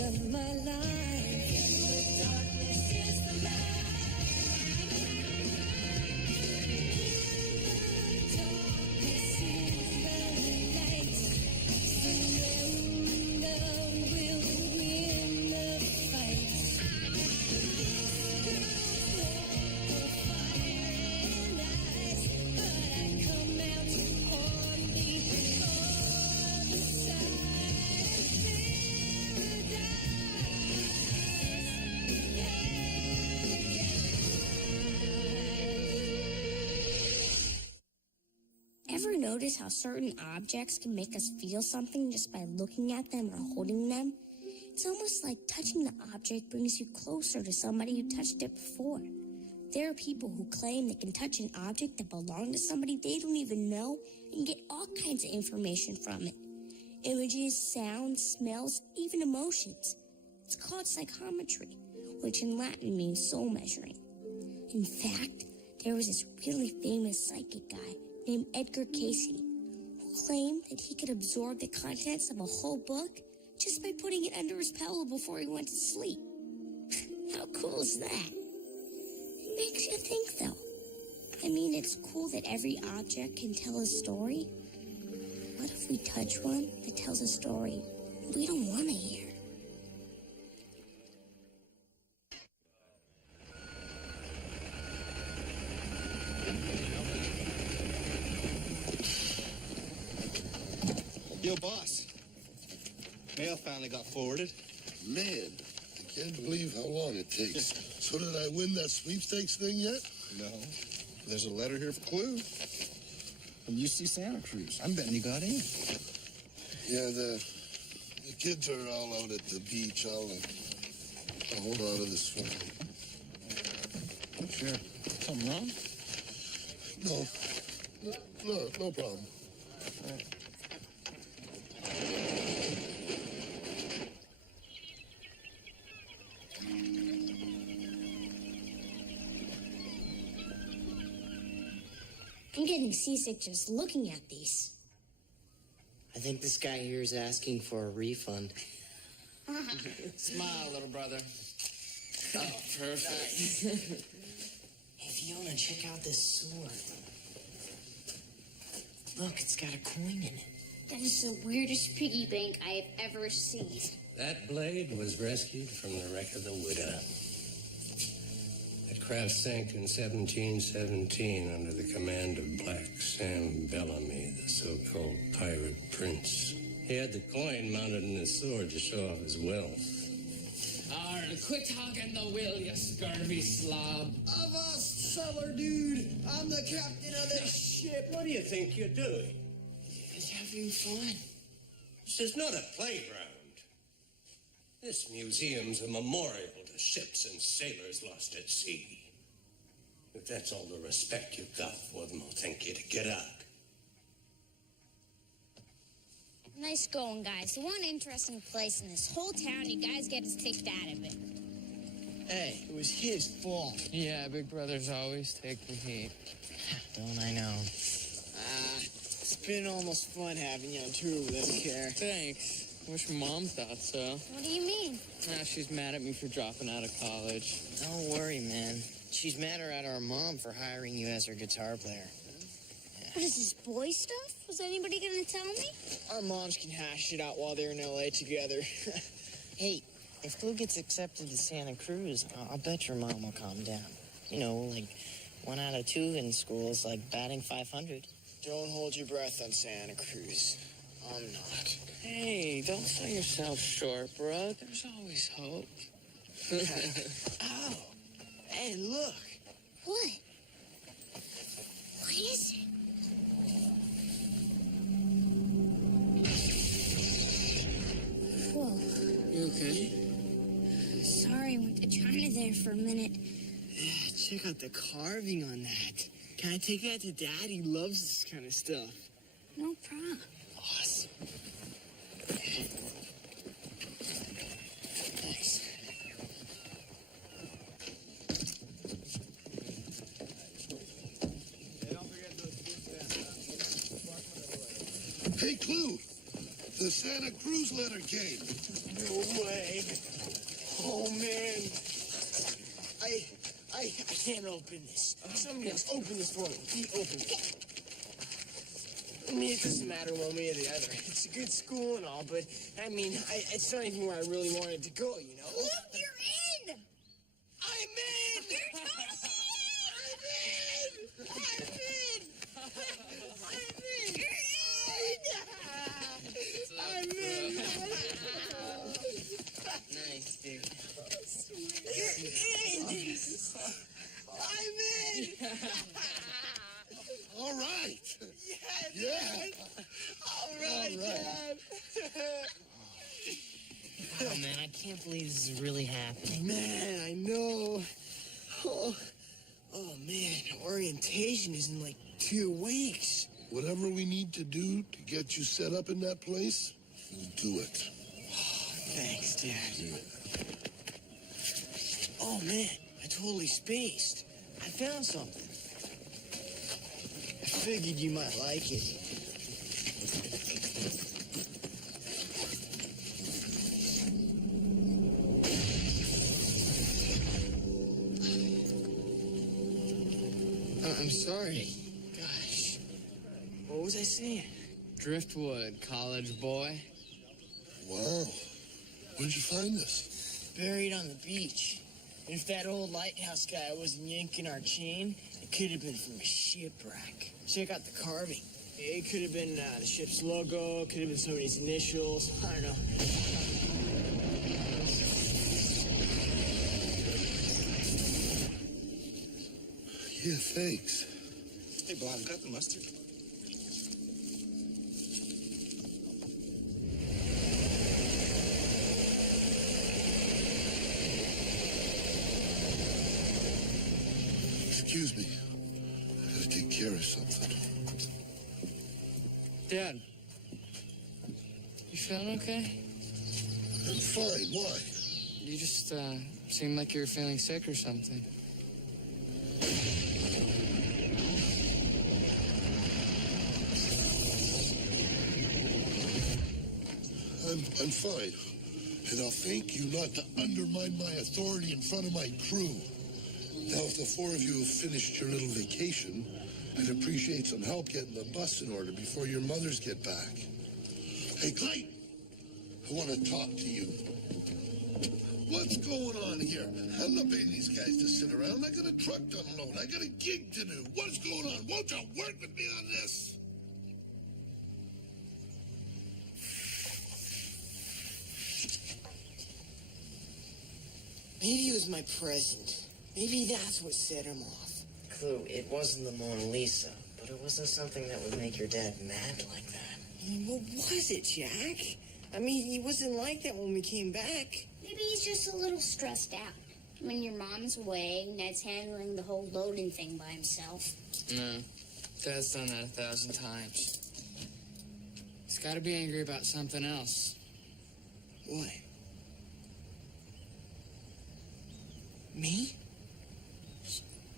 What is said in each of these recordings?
of my life. In the darkness is the light. In the darkness is the light. Surrender will win the fight. This girl's fire and ice, but I come out on the other side. Ever notice how certain objects can make us feel something just by looking at them or holding them? It's almost like touching the object brings you closer to somebody who touched it before. There are people who claim they can touch an object that belonged to somebody they don't even know and get all kinds of information from it. Images, sounds, smells, even emotions. It's called psychometry, which in Latin means soul measuring. In fact, there was this really famous psychic guy named Edgar Casey who claimed that he could absorb the contents of a whole book just by putting it under his pillow before he went to sleep. How cool is that? It makes you think, though. I mean, it's cool that every object can tell a story. What if we touch one that tells a story we don't want to hear? Yo, boss. Mail finally got forwarded. Man, I can't believe how long it takes. So did I win that sweepstakes thing yet? No. There's a letter here for Clue. From UC Santa Cruz. I'm betting you got in. Yeah, the kids are all out at the beach. I'll hold on to this one. Oh, sure. Something wrong? No problem. All right. I'm getting seasick just looking at these. I think this guy here is asking for a refund. Smile, little brother. Oh, perfect. Hey, Fiona, check out this sword. Look, it's got a coin in it. That is the weirdest piggy bank I have ever seen. That blade was rescued from the wreck of the Widow. The craft sank in 1717 under the command of Black Sam Bellamy, the so-called pirate prince. He had the coin mounted in his sword to show off his wealth. Arr, quit hogging the wheel, you scurvy slob. Avast, sailor dude. I'm the captain of this ship. What do you think you're doing? He's having fun. This is not a playground. This museum's a memorial to ships and sailors lost at sea. If that's all the respect you've got for them, I'll thank you to get out. Nice going, guys. The one interesting place in this whole town, you guys get us kicked out of it. Hey, it was his fault. Yeah, big brothers always take the heat. Don't I know? It's been almost fun having you on tour with us, Care. Thanks. Wish Mom thought so. What do you mean? She's mad at me for dropping out of college. Don't worry, man. She's madder at our mom for hiring you as her guitar player. What is this, boy stuff? Was anybody gonna tell me? Our moms can hash it out while they're in L.A. together. Hey, if Clue gets accepted to Santa Cruz, I'll bet your mom will calm down. You know, like 1 out of 2 in school is like batting 500. Don't hold your breath on Santa Cruz. I'm not. Hey, don't sell yourself short, bro. There's always hope. Oh, hey, look. What? What is it? Whoa. You okay? Sorry, I went to China there for a minute. Yeah, check out the carving on that. Can I take that to Dad? He loves this kind of stuff. No problem. Awesome. Thanks. Hey, Clue. The Santa Cruz letter came. No way. Oh, man. I can't open this. Somebody else open this for me. Be open. I mean, it doesn't matter one way or the other. It's a good school and all, but, I mean, it's not even where I really wanted to go, you know? Look, you're in! I'm in! You're I'm in! Nice, dude. I'm in! All right. Yes! Yeah. All right, Dad. Oh, man, I can't believe this is really happening. Man, I know. Oh, man, orientation is in like 2 weeks. Whatever we need to do to get you set up in that place, we'll do it. Thanks, Dad. Oh, man, I totally spaced. I found something. I figured you might like it. I'm sorry. Gosh. What was I saying? Driftwood, college boy. Wow. Where'd you find this? Buried on the beach. And if that old lighthouse guy wasn't yanking our chain, it could have been from a shipwreck. Check out the carving. It could have been the ship's logo, could have been somebody's initials. I don't know. Yeah, thanks. Hey, Bob, got the mustard? Excuse me. I gotta take care of something. Dad, you feeling okay? I'm fine. Why? You just seemed like you were feeling sick or something. I'm fine. And I'll thank you not to undermine my authority in front of my crew. Now, if the 4 of you have finished your little vacation, I'd appreciate some help getting the bus in order before your mothers get back. Hey, Clayton, I want to talk to you. What's going on here? I'm not paying these guys to sit around. I got a truck to unload. I got a gig to do. What's going on? Won't you work with me on this? Maybe it was my present. Maybe that's what set him off. Clue, it wasn't the Mona Lisa, but it wasn't something that would make your dad mad like that. What was it, Jack? I mean, he wasn't like that when we came back. Maybe he's just a little stressed out. When your mom's away, Ned's handling the whole loading thing by himself. No, Dad's done that 1,000 times. He's got to be angry about something else. What? Me?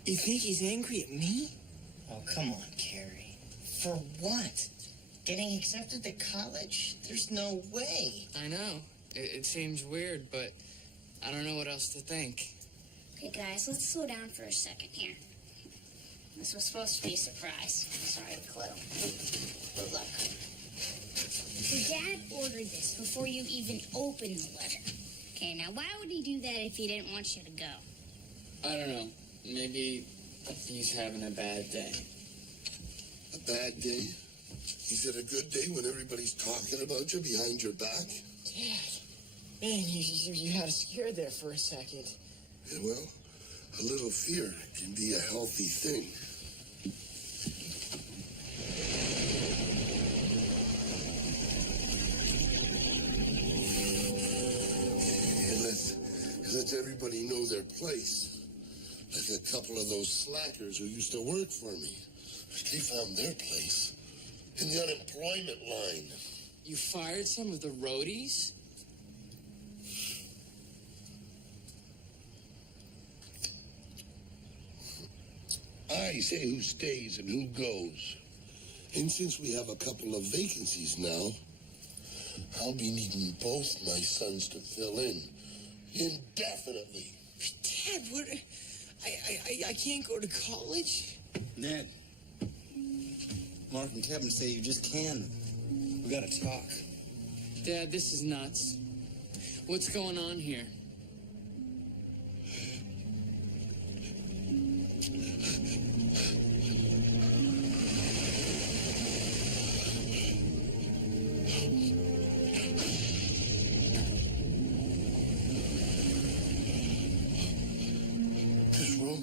You think he's angry at me? Oh, come on, Carrie. For what? Getting accepted to college? There's no way. I know. It seems weird, but I don't know what else to think. Okay, guys, let's slow down for a second here. This was supposed to be a surprise. Sorry, Clue. But look. Your dad ordered this before you even opened the letter. Okay, now why would he do that if he didn't want you to go? I don't know. Maybe he's having a bad day. A bad day? Is it a good day when everybody's talking about you behind your back? Dad. Man, you had us scared there for a second. Yeah, well, a little fear can be a healthy thing. It lets everybody know their place. Like a couple of those slackers who used to work for me. They found their place in the unemployment line. You fired some of the roadies? I say who stays and who goes. And since we have a couple of vacancies now, I'll be needing both my sons to fill in indefinitely. Dad, what? I can't go to college. Ned, Mark and Kevin say you just can. We gotta talk. Dad, this is nuts. What's going on here? This room,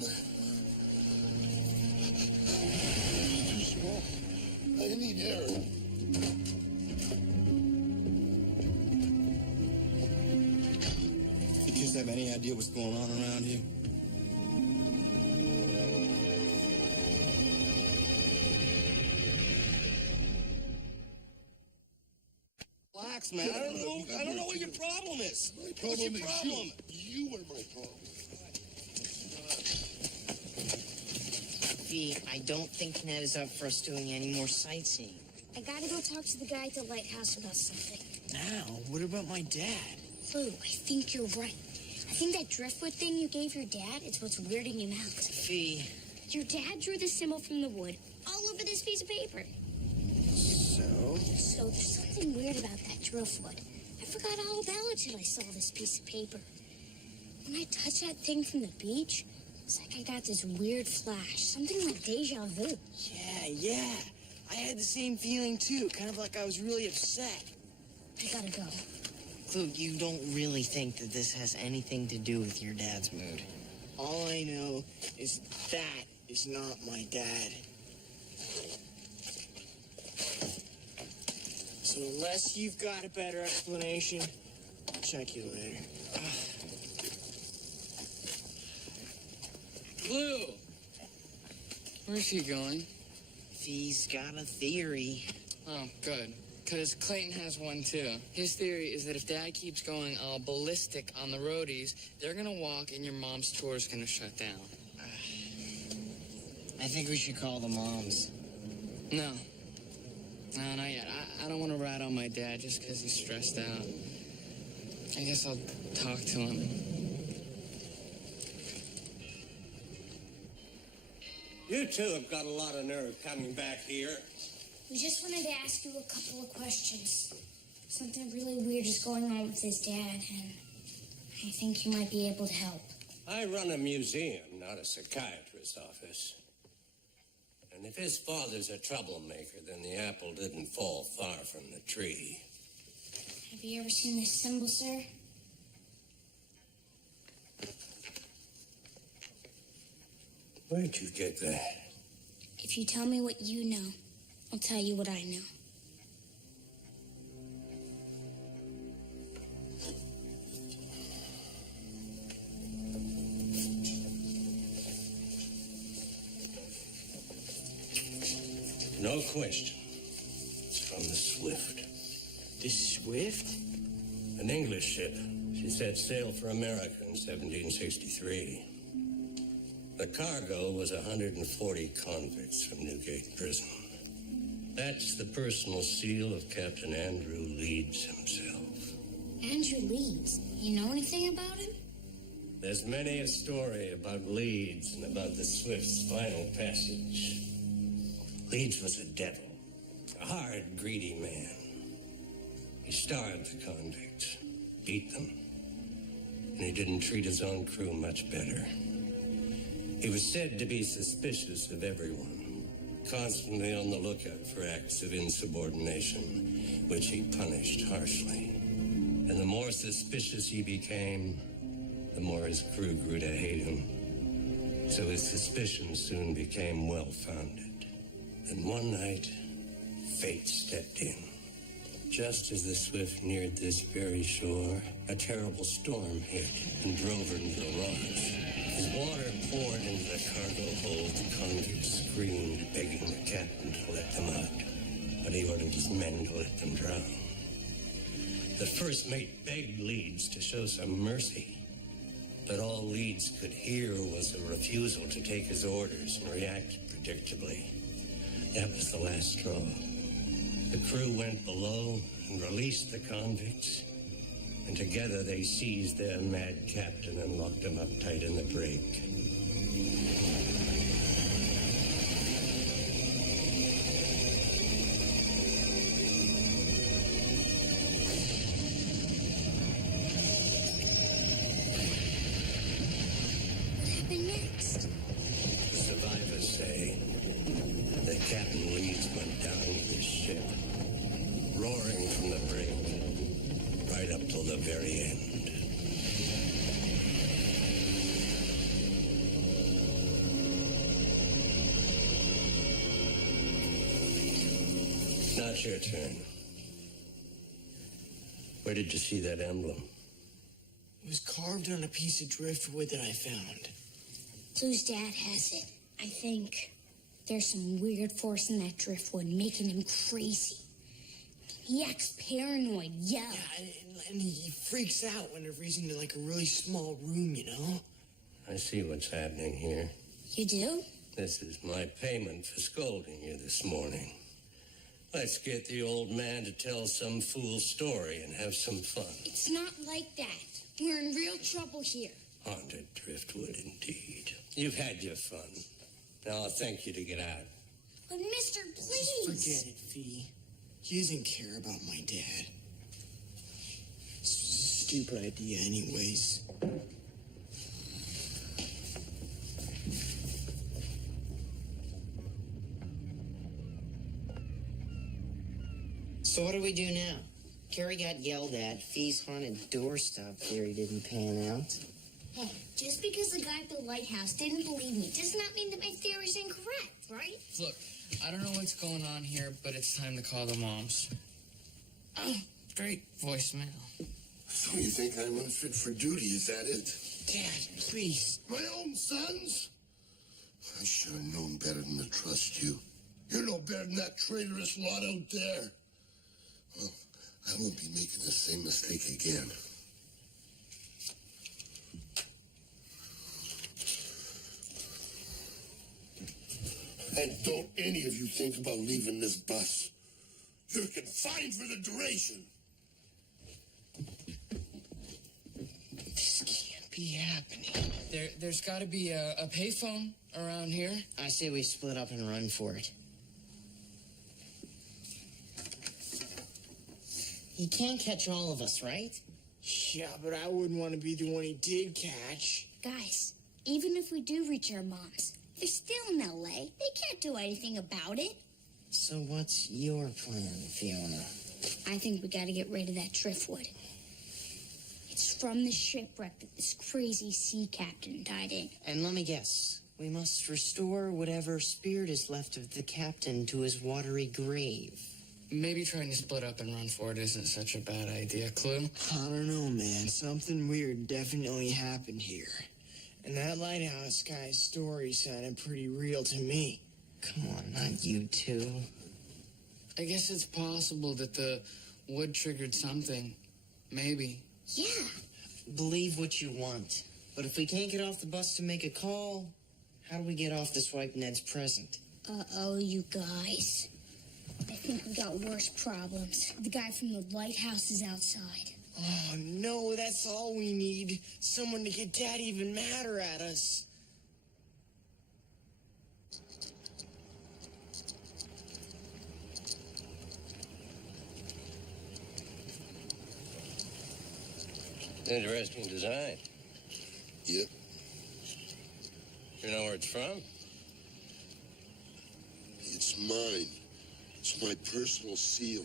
too small. I need air. You kids have any idea what's going on around here? Relax, man. I don't know what your problem is. My problem What's your is problem? you. You are my problem. Fee, I don't think Ned is up for us doing any more sightseeing. I gotta go talk to the guy at the lighthouse about something. Now, what about my dad? Lou, I think you're right. I think that driftwood thing you gave your dad is what's weirding him out. Fee, Your dad drew the symbol from the wood all over this piece of paper. so? So there's something weird about that driftwood. I forgot all about it till I saw this piece of paper. When I touched that thing from the beach, it's like I got this weird flash, something like deja vu. Yeah. I had the same feeling too, kind of like I was really upset. I gotta go. Clue, you don't really think that this has anything to do with your dad's mood? All I know is that is not my dad. So unless you've got a better explanation, I'll check you later. Blue! Where's he going? Fee's got a theory. Oh, good. Because Clayton has one, too. His theory is that if Dad keeps going all ballistic on the roadies, they're going to walk and your mom's tour is going to shut down. I think we should call the moms. No, not yet. I don't want to rat on my dad just because he's stressed out. I guess I'll talk to him. You two have got a lot of nerve coming back here. We just wanted to ask you a couple of questions. Something really weird is going on with his dad, and I think you might be able to help. I run a museum, not a psychiatrist's office. And if his father's a troublemaker, then the apple didn't fall far from the tree. Have you ever seen this symbol, sir? Where'd you get that? If you tell me what you know, I'll tell you what I know. No question. It's from the Swift. The Swift? An English ship. She set sail for America in 1763. The cargo was 140 convicts from Newgate Prison. That's the personal seal of Captain Andrew Leeds himself. Andrew Leeds. You know anything about him? There's many a story about Leeds and about the Swift's final passage. Leeds was a devil, a hard, greedy man. He starved the convicts, beat them, and he didn't treat his own crew much better. He was said to be suspicious of everyone, constantly on the lookout for acts of insubordination, which he punished harshly. And the more suspicious he became, the more his crew grew to hate him. So his suspicions soon became well-founded. And one night, fate stepped in. Just as the Swift neared this very shore, a terrible storm hit and drove her into the rocks. As water poured into the cargo hold, the convicts screamed, begging the captain to let them out. But he ordered his men to let them drown. The first mate begged Leeds to show some mercy. But all Leeds could hear was a refusal to take his orders and react predictably. That was the last straw. The crew went below, and released the convicts. And together they seized their mad captain and locked him up tight in the brig. What happened next? Survivors say that Captain Leeds went down with his ship, roaring from the brig, right up till the very end. Now it's your turn. Where did you see that emblem? It was carved on a piece of driftwood that I found. Blue's dad has it. I think there's some weird force in that driftwood making him crazy. He acts paranoid, Yeah, and he freaks out whenever he's in like a really small room, you know? I see what's happening here. You do? This is my payment for scolding you this morning. Let's get the old man to tell some fool story and have some fun. It's not like that. We're in real trouble here. Haunted driftwood, indeed. You've had your fun. Now I'll thank you to get out. But mister, please. Just forget it, Fee. He doesn't care about my dad. This was a stupid idea anyways. So what do we do now? Carrie got yelled at. Fee's haunted doorstop theory didn't pan out. Hey, just because the guy at the lighthouse didn't believe me does not mean that my theory's incorrect, right? Look, I don't know what's going on here, but it's time to call the moms. Oh, great voicemail. So you think I'm unfit for duty, is that it? Dad, please. My own sons? I should have known better than to trust you. You're no better than that traitorous lot out there. Well, I won't be making the same mistake again. And don't any of you think about leaving this bus. You're confined for the duration. This can't be happening. There's got to be a payphone around here. I say we split up and run for it. He can't catch all of us, right? Yeah, but I wouldn't want to be the one he did catch. Guys, even if we do reach our moms, they're still in LA. They can't do anything about it. So what's your plan, Fiona? I think we gotta get rid of that driftwood. It's from the shipwreck that this crazy sea captain died in. And let me guess. We must restore whatever spirit is left of the captain to his watery grave. Maybe trying to split up and run for it isn't such a bad idea, Clue. I don't know, man. Something weird definitely happened here. And that lighthouse guy's story sounded pretty real to me. Come on, not you two. I guess it's possible that the wood triggered something. Maybe. Yeah. Believe what you want. But if we can't get off the bus to make a call, how do we get off to swipe Ned's present? Uh-oh, you guys. I think we got worse problems. The guy from the lighthouse is outside. Oh, no, that's all we need. Someone to get Dad even madder at us. Interesting design. Yep. You know where it's from? It's mine. It's my personal seal.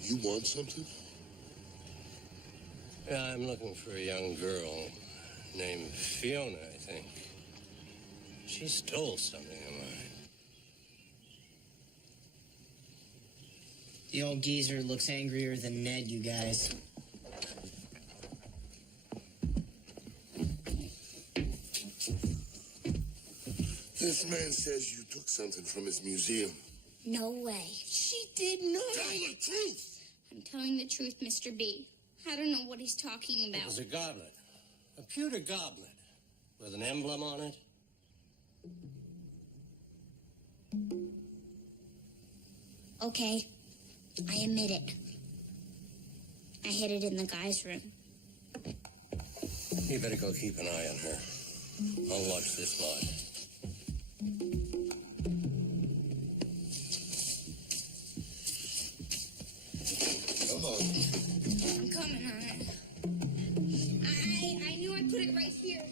You want something? Yeah, I'm looking for a young girl named Fiona, I think. She stole something of mine. The old geezer looks angrier than Ned, you guys. This man says you took something from his museum. No way. She did not. Tell the truth! I'm telling the truth, Mr. B. I don't know what he's talking It about. was a goblet. A pewter goblet. With an emblem on it. Okay, I admit it. I hid it in the guy's room. You better go keep an eye on her. I'll watch this lot. Come on. I'm coming on it. I knew I put it right here.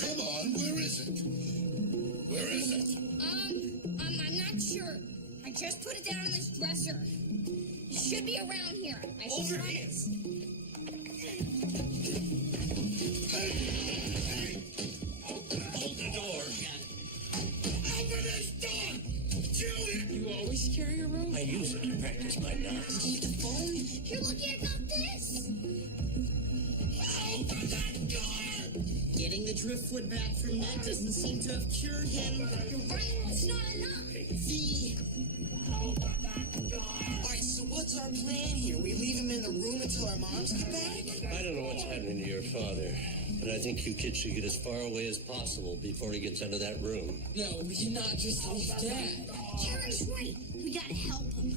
Come on, where is it? Where is it? I'm not sure. I just put it down in this dresser. It should be around here. I Over promise. Hold the door. Open this door! Julian! You always carry a rope? I use it to practice my dance. Need the phone? Here, look here, got this. Open that door! Getting the driftwood back from Ned doesn't seem to have cured him. You're right. It's not enough. Alright, so what's our plan here? We leave him in the room until our moms get back? I don't know what's happening to your father, but I think you kids should get as far away as possible before he gets out of that room. No, we cannot just leave Dad. Jerry's right. We gotta help him.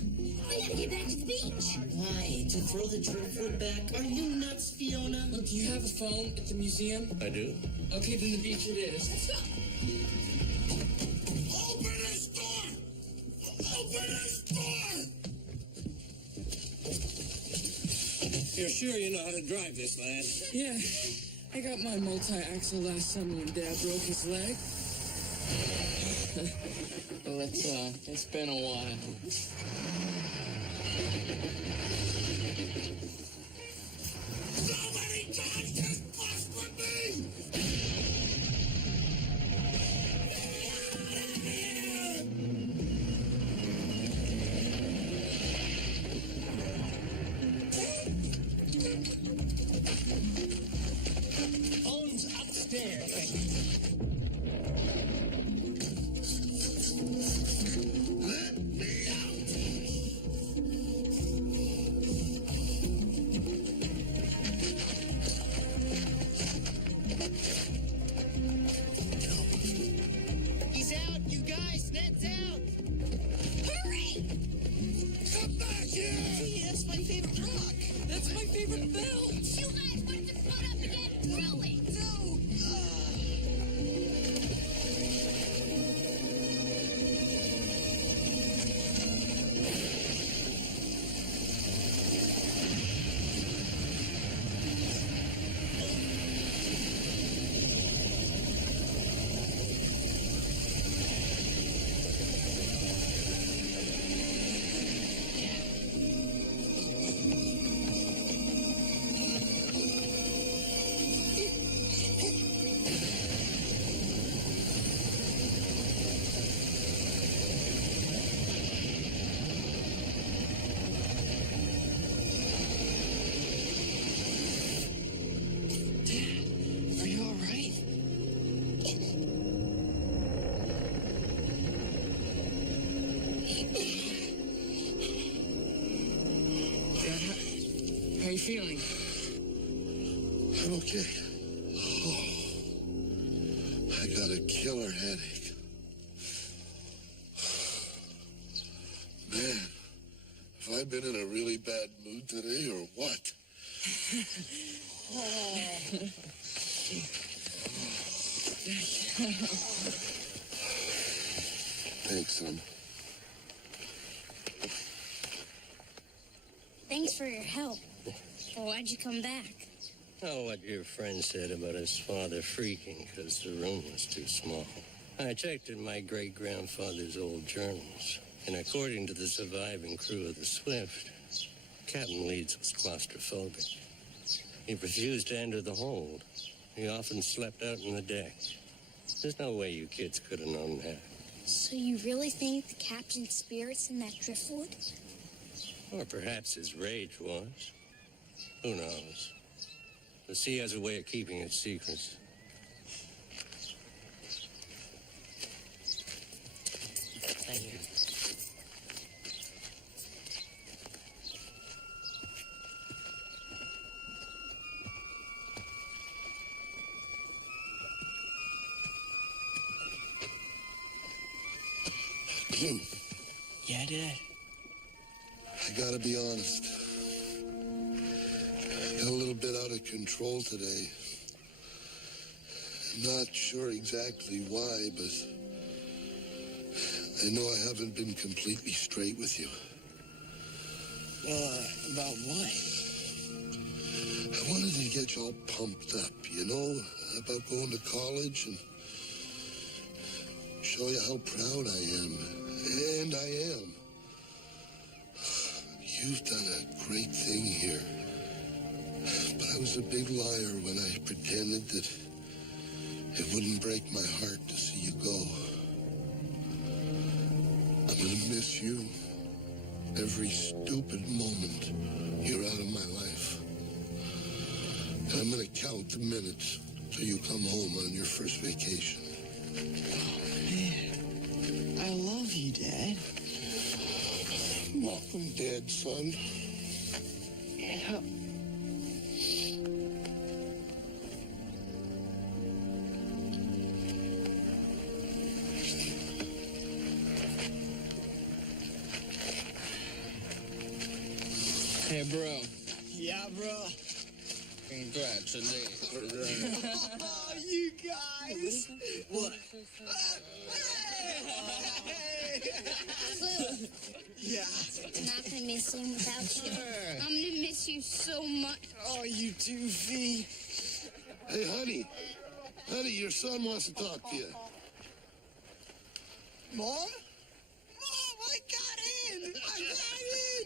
We gotta get back to the beach. Why? To throw the driftwood back? Are you nuts, Fiona? Look, do you have a phone at the museum? I do. Okay, then the beach it is. Let's go. Open this door! Open this door! You're sure you know how to drive this, lad? Yeah, I got my multi-axle last summer when Dad broke his leg. Well, it's been a while. So many times this bus with me! Phone's upstairs. Let me out! He's out, you guys. Ned's out. Hurry! Come back here! Hey, that's my favorite rock. That's my favorite bell. You guys want to spot up again? Throw it! Are you alright? Dad, how are you feeling? I'm okay. Oh, I got a killer headache. Man, have I been in a really bad mood today or what? Thanks, son. Thanks for your help. Well, why'd you come back? Oh, what your friend said about his father freaking because the room was too small. I checked in my great-grandfather's old journals, and according to the surviving crew of the Swift, Captain Leeds was claustrophobic. He refused to enter the hold. He often slept out on the deck. There's no way you kids could have known that. So you really think the captain's spirit's in that driftwood? Or perhaps his rage was. Who knows? The sea has a way of keeping its secrets. Thank you. Clue. Yeah, Dad. I gotta be honest. Got a little bit out of control today. Not sure exactly why, but I know I haven't been completely straight with you. About what? I wanted to get you all pumped up, you know, about going to college and show you how proud I am. And I am. You've done a great thing here. But I was a big liar when I pretended that it wouldn't break my heart to see you go. I'm gonna miss you every stupid moment you're out of my life. And I'm gonna count the minutes till you come home on your first vacation. Man, I love you, Dad. Welcome, Dad, son. Yeah. Hey, bro. Yeah, bro. Congratulations. Oh, you guys. What? Yeah. Not gonna miss him without you. I'm gonna miss you so much. Oh, you too, Fee. Hey, honey. Honey, your son wants to talk to you. Mom? Mom, I got in! I got in!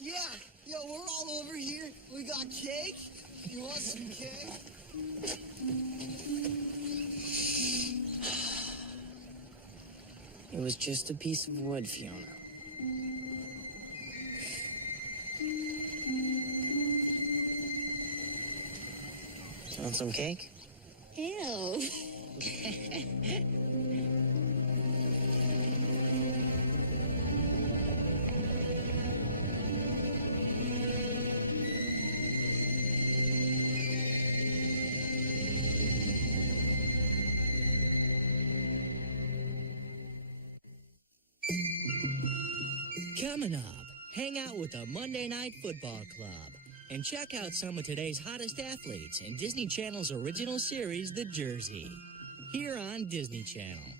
Yeah. Yo, we're all over here. We got cake. You want some cake? It was just a piece of wood, Fiona. Want some cake? Ew. Coming up, hang out with the Monday Night Football Club and check out some of today's hottest athletes in Disney Channel's original series, The Jersey, here on Disney Channel.